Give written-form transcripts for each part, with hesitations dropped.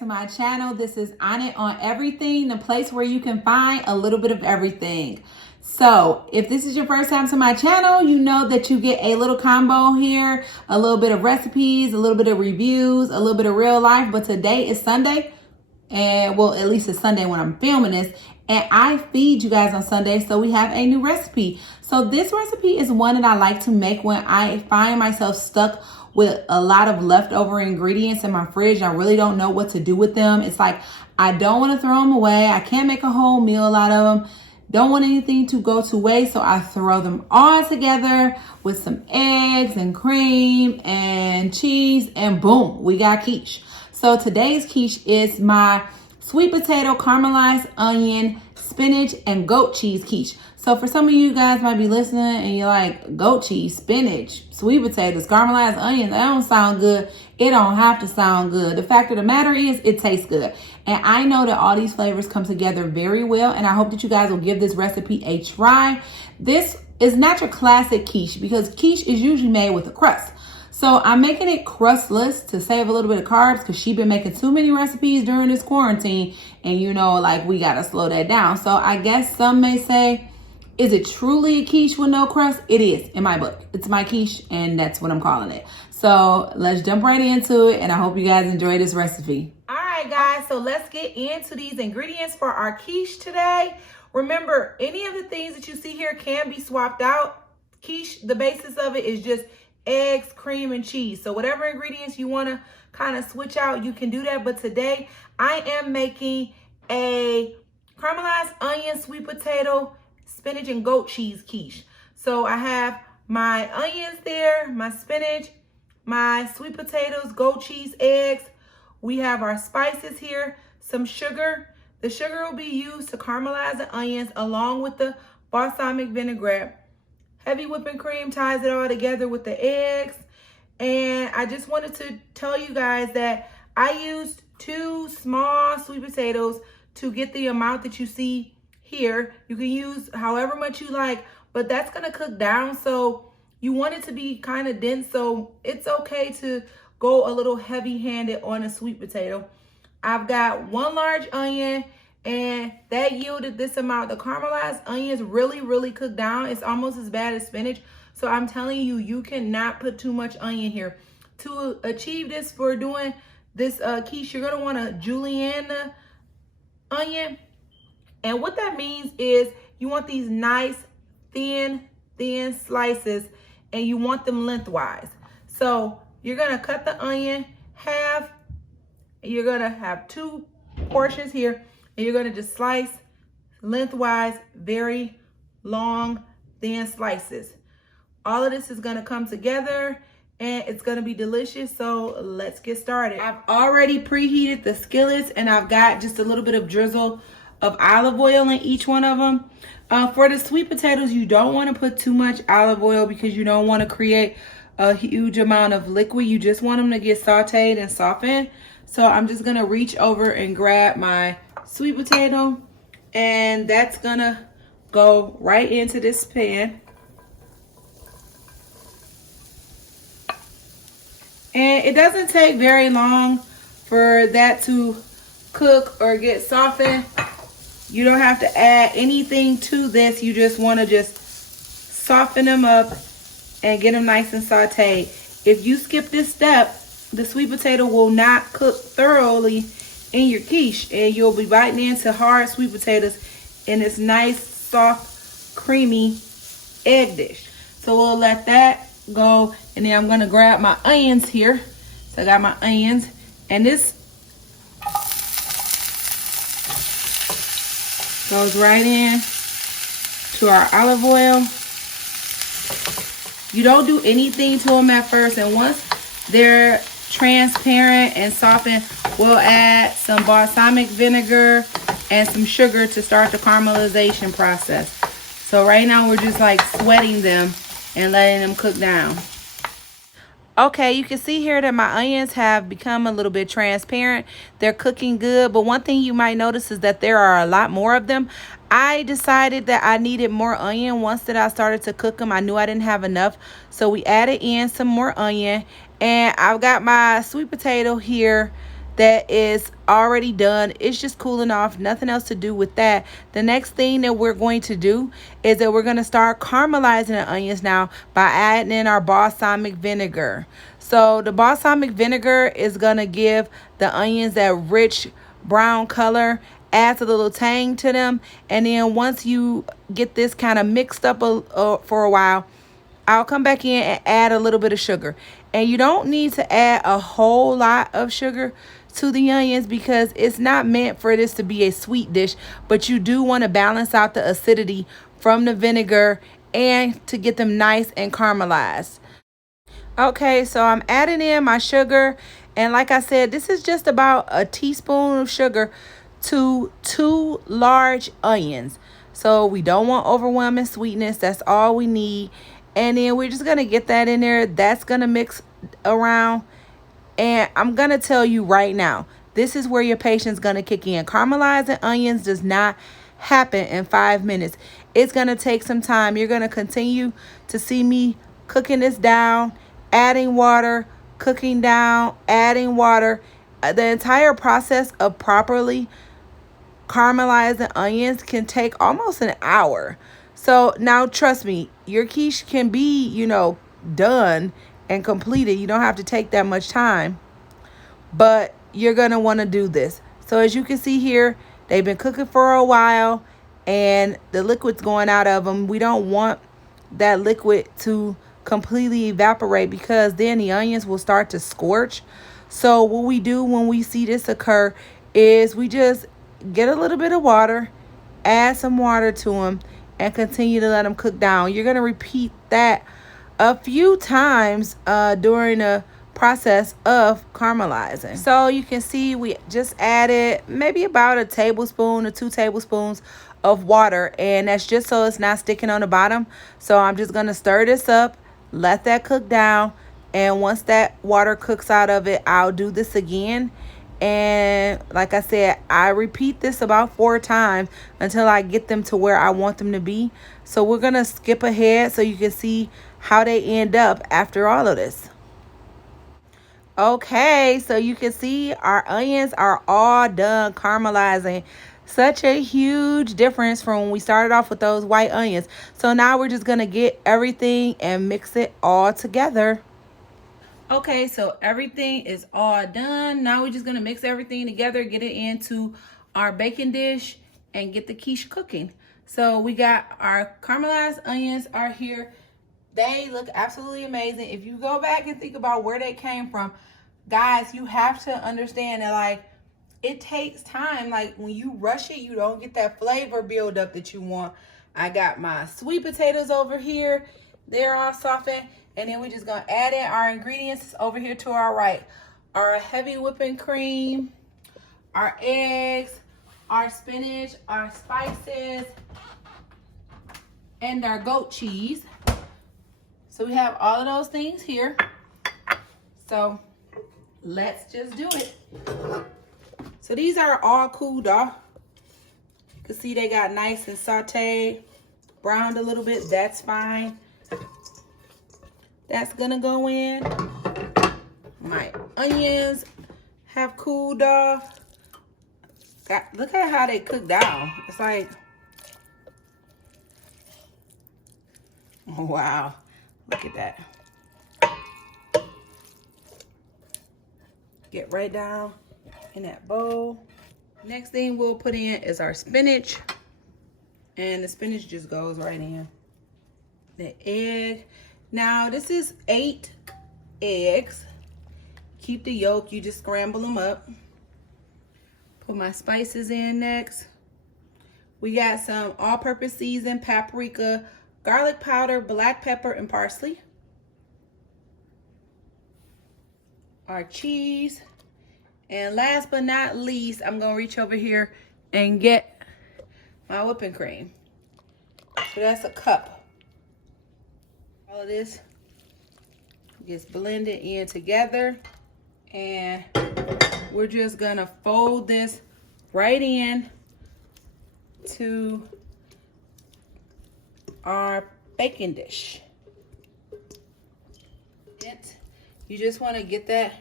to my channel. This is On It On Everything, the place where you can find a little bit of everything. So if this is your first time to my channel, you know that you get a little combo here, a little bit of recipes, a little bit of reviews, a little bit of real life. But today is Sunday, and well, at least it's Sunday when I'm filming this, and I feed you guys on Sunday, so we have a new recipe. So this recipe is one that I like to make when I find myself stuck with a lot of leftover ingredients in my fridge. I really don't know what to do with them. It's like I don't want to throw them away. I can't make a whole meal out of them. Don't want anything to go to waste, so I throw them all together with some eggs and cream and cheese, and boom, we got quiche. So today's quiche is my sweet potato, caramelized onion, spinach, and goat cheese quiche. So for some of you guys might be listening and you're like, goat cheese, spinach, sweet potatoes, caramelized onions, that don't sound good. It don't have to sound good. The fact of the matter is it tastes good. And I know that all these flavors come together very well, and I hope that you guys will give this recipe a try. This is not your classic quiche because quiche is usually made with a crust. So I'm making it crustless to save a little bit of carbs because she's been making too many recipes during this quarantine, and you know, like, we gotta slow that down. So I guess some may say, is it truly a quiche with no crust? It is, in my book. It's my quiche, and that's what I'm calling it. So let's jump right into it, and I hope you guys enjoy this recipe. All right, guys, so let's get into these ingredients for our quiche today. Remember, any of the things that you see here can be swapped out. Quiche, the basis of it is just eggs, cream, and cheese. So whatever ingredients you want to kind of switch out, you can do that. But today, I am making a caramelized onion, sweet potato, spinach, and goat cheese quiche. So I have my onions there, my spinach, my sweet potatoes, goat cheese, eggs. We have our spices here, some sugar. The sugar will be used to caramelize the onions along with the balsamic vinaigrette. Heavy whipping cream ties it all together with the eggs. And I just wanted to tell you guys that I used 2 small sweet potatoes to get the amount that you see here. You can use however much you like, but that's gonna cook down, so you want it to be kind of dense, so it's okay to go a little heavy-handed on a sweet potato. I've got 1 large onion, and that yielded this amount. The caramelized onions really cook down. It's almost as bad as spinach, so I'm telling you, you cannot put too much onion here. To achieve this for doing this quiche, you're gonna want to julienne the onion. And what that means is you want these nice, thin slices, and you want them lengthwise. So you're gonna cut the onion half, and you're gonna have 2 portions here, and you're gonna just slice lengthwise, very long, thin slices. All of this is gonna come together, and it's gonna be delicious, so let's get started. I've already preheated the skillets, and I've got just a little bit of drizzle of olive oil in each one of them. For the sweet potatoes, you don't want to put too much olive oil because you don't want to create a huge amount of liquid. You just want them to get sauteed and softened. So I'm just going to reach over and grab my sweet potato, and that's going to go right into this pan. And it doesn't take very long for that to cook or get softened. You don't have to add anything to this. You just want to just soften them up and get them nice and sauteed. If you skip this step, the sweet potato will not cook thoroughly in your quiche, and you'll be biting into hard sweet potatoes in this nice, soft, creamy egg dish. So we'll let that go, and then I'm going to grab my onions here. So I got my onions, and this goes right in to our olive oil. You don't do anything to them at first, and once they're transparent and softened, we'll add some balsamic vinegar and some sugar to start the caramelization process. So right now we're just like sweating them and letting them cook down. Okay, you can see here that my onions have become a little bit transparent. They're cooking good, but one thing you might notice is that there are a lot more of them. I decided that I needed more onion once that I started to cook them. I knew I didn't have enough, so we added in some more onion. And I've got my sweet potato here that is already done. It's just cooling off, nothing else to do with that. The next thing that we're going to do is that we're going to start caramelizing the onions now by adding in our balsamic vinegar. So the balsamic vinegar is going to give the onions that rich brown color, adds a little tang to them. And then once you get this kind of mixed up for a while, I'll come back in and add a little bit of sugar. And you don't need to add a whole lot of sugar to the onions because it's not meant for this to be a sweet dish, but you do want to balance out the acidity from the vinegar and to get them nice and caramelized. Okay, so I'm adding in my sugar, and like I said, this is just about a teaspoon of sugar to 2 large onions. So we don't want overwhelming sweetness. That's all we need. And then we're just going to get that in there. That's going to mix around. And I'm going to tell you right now, this is where your patience is going to kick in. Caramelizing onions does not happen in 5 minutes. It's going to take some time. You're going to continue to see me cooking this down, adding water, cooking down, adding water. The entire process of properly caramelizing onions can take almost an hour. So now trust me, your quiche can be, done and completed. You don't have to take that much time, but you're going to want to do this. So as you can see here, they've been cooking for a while and the liquid's going out of them. We don't want that liquid to completely evaporate because then the onions will start to scorch. So what we do when we see this occur is we just get a little bit of water, add some water to them, and continue to let them cook down. You're going to repeat that a few times during the process of caramelizing. So you can see we just added maybe about a tablespoon or 2 tablespoons of water, and that's just so it's not sticking on the bottom. So I'm just going to stir this up, let that cook down, and once that water cooks out of it, I'll do this again. And like I said, I repeat this about 4 times until I get them to where I want them to be. So we're going to skip ahead so you can see how they end up after all of this. Okay, so you can see our onions are all done caramelizing. Such a huge difference from when we started off with those white onions. So now we're just going to get everything and mix it all together. Okay, so everything is all done. Now we're just going to mix everything together, get it into our baking dish, and get the quiche cooking. So we got our caramelized onions are here. They look absolutely amazing. If you go back and think about where they came from, guys, you have to understand that, like, it takes time. Like, when you rush it, you don't get that flavor buildup that you want. I got my sweet potatoes over here. They're all softened. And then we're just going to add in our ingredients over here to our right. Our heavy whipping cream, our eggs, our spinach, our spices, and our goat cheese. So we have all of those things here. So let's just do it. So these are all cooled off. You can see they got nice and sauteed, browned a little bit. That's fine. That's gonna go in. My onions have cooled off. Look at how they cook down. It's like, oh, wow. Look at that. Get right down in that bowl. Next thing we'll put in is our spinach. And the spinach just goes right in. The egg. Now, this is 8 eggs. Keep the yolk. You just scramble them up. Put my spices in next. We got some all-purpose seasoned paprika, garlic powder, black pepper, and parsley. Our cheese. And last but not least, I'm going to reach over here and get my whipping cream. So that's a cup. All of this gets blended in together, and we're just gonna fold this right in to our baking dish. You just want to get that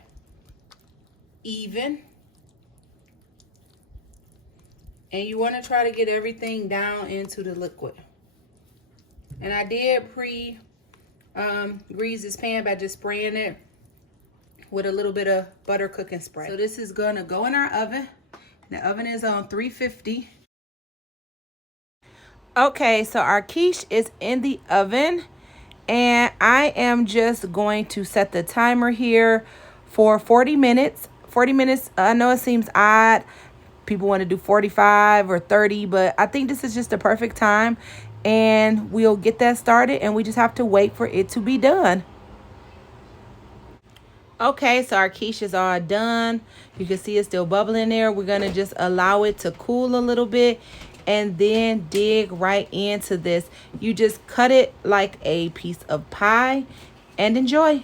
even. And you want to try to get everything down into the liquid. And I did grease this pan by just spraying it with a little bit of butter cooking spray. So this is gonna go in our oven. The oven is on 350. Okay, so our quiche is in the oven, and I am just going to set the timer here for 40 minutes. 40 minutes, I know it seems odd. People want to do 45 or 30, but I think this is just the perfect time, and we'll get that started, and we just have to wait for it to be done. Okay, so our quiche is all done. You can see it's still bubbling there. We're going to just allow it to cool a little bit and then dig right into this. You just cut it like a piece of pie and enjoy.